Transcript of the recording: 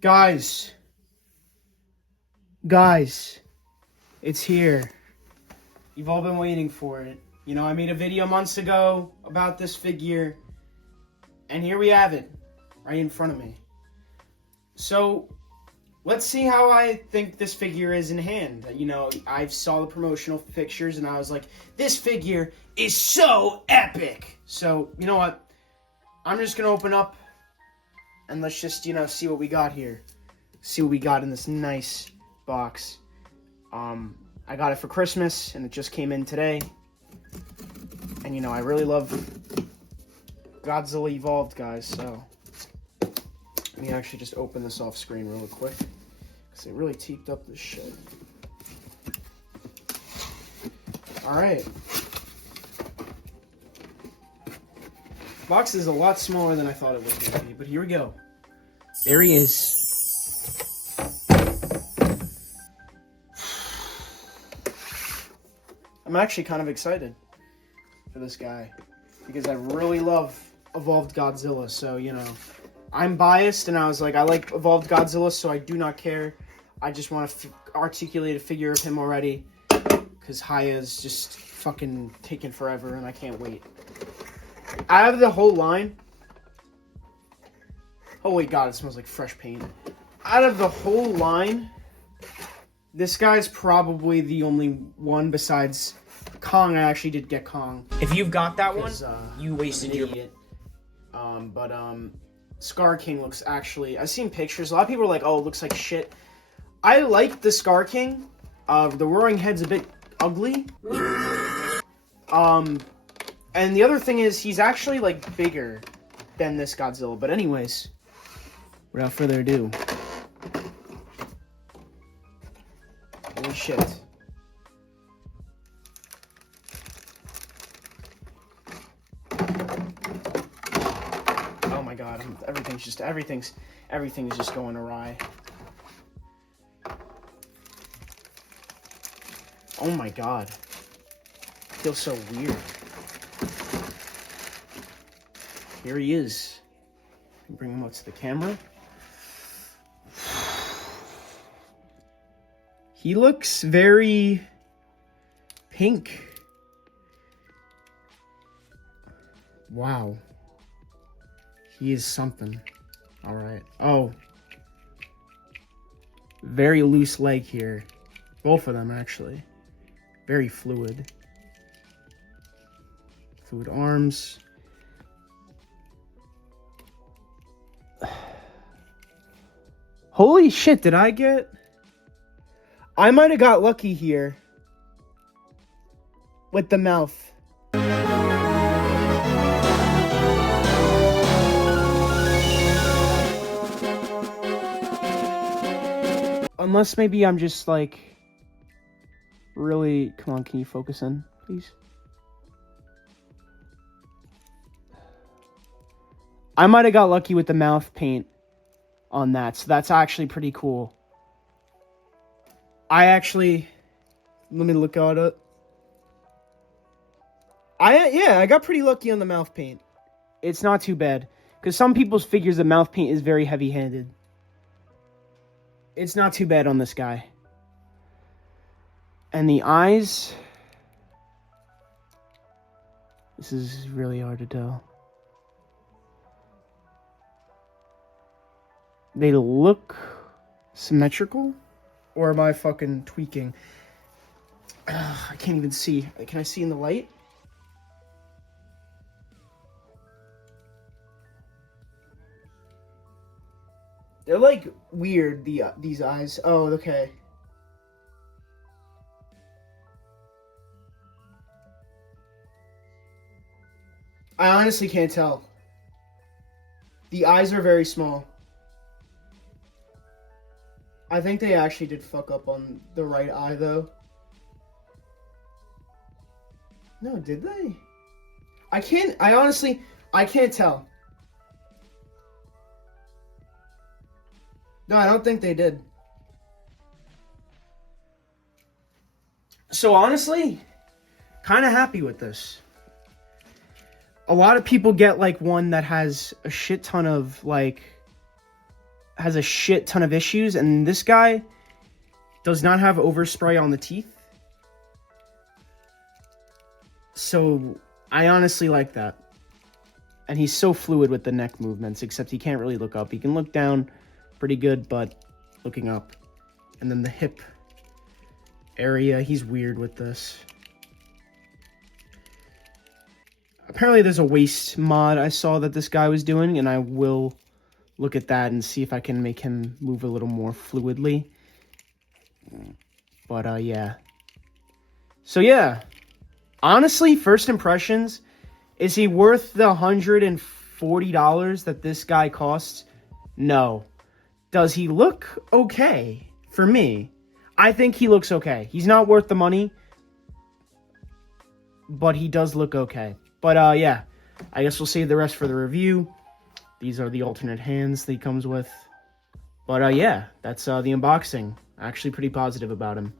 Guys, it's here. You've all been waiting for it. You know, I made a video months ago about this figure, and here we have it, right in front of me. So, let's see how I think this figure is in hand. You know, I saw the promotional pictures, and I was like, this figure is so epic! So, you know what? I'm just gonna open up, and let's just, you know, see what we got here. See what we got in this nice box. I got it for Christmas, and it just came in today. And, you know, I really love Godzilla Evolved, guys, so let me actually just open this off screen real quick, because it really teaked up this shit. Alright. Box is a lot smaller than I thought it was going to be, but here we go. There he is. I'm actually kind of excited for this guy, because I really love Evolved Godzilla, so, you know, I'm biased, and I was like, I like Evolved Godzilla, so I do not care. I just want to articulate a figure of him already, because Haya's just fucking taking forever, and I can't wait. I have the whole line. Holy God, it smells like fresh paint. Out of the whole line, this guy's probably the only one besides Kong. I actually did get Kong. If you've got that one, you wasted your... idiot. Scar King looks actually... I've seen pictures. A lot of people are like, oh, it looks like shit. I like the Scar King. The roaring head's a bit ugly. And the other thing is, he's actually, like, bigger than this Godzilla. But anyways, without further ado. Holy shit. Oh my God, everything's just going awry. Oh my God. It feels so weird. Here he is. Bring him up to the camera. He looks very pink. Wow. He is something. Alright. Oh. Very loose leg here. Both of them, actually. Very fluid. Fluid arms. Holy shit, did I get... I might have got lucky here. With the mouth. Unless maybe I'm just like... really... Come on, can you focus in, please? I might have got lucky with the mouth paint on that, so that's actually pretty cool. Let me look at it. I got pretty lucky on the mouth paint. It's not too bad, because some people's figures, the mouth paint is very heavy-handed. It's not too bad on this guy. And the eyes... This is really hard to tell. They look symmetrical? Or am I fucking tweaking? I can't even see. Can I see in the light? They're like weird, these eyes. Oh, okay. I honestly can't tell. The eyes are very small. I think they actually did fuck up on the right eye, though. No, did they? I can't tell. No, I don't think they did. So honestly, kind of happy with this. A lot of people get like one that has a shit ton of like has a shit ton of issues, and this guy does not have overspray on the teeth. So I honestly like that. And he's so fluid with the neck movements, except he can't really look up. He can look down pretty good, but looking up. And then the hip area, he's weird with this. Apparently there's a waist mod I saw that this guy was doing, and I will look at that and see if I can make him move a little more fluidly. But, yeah. So, yeah. Honestly, first impressions, is he worth the $140 that this guy costs? No. Does he look okay? For me, I think he looks okay. He's not worth the money, but he does look okay. But, yeah, I guess we'll save the rest for the review. These are the alternate hands that he comes with. But, yeah, that's the unboxing. Actually pretty positive about him.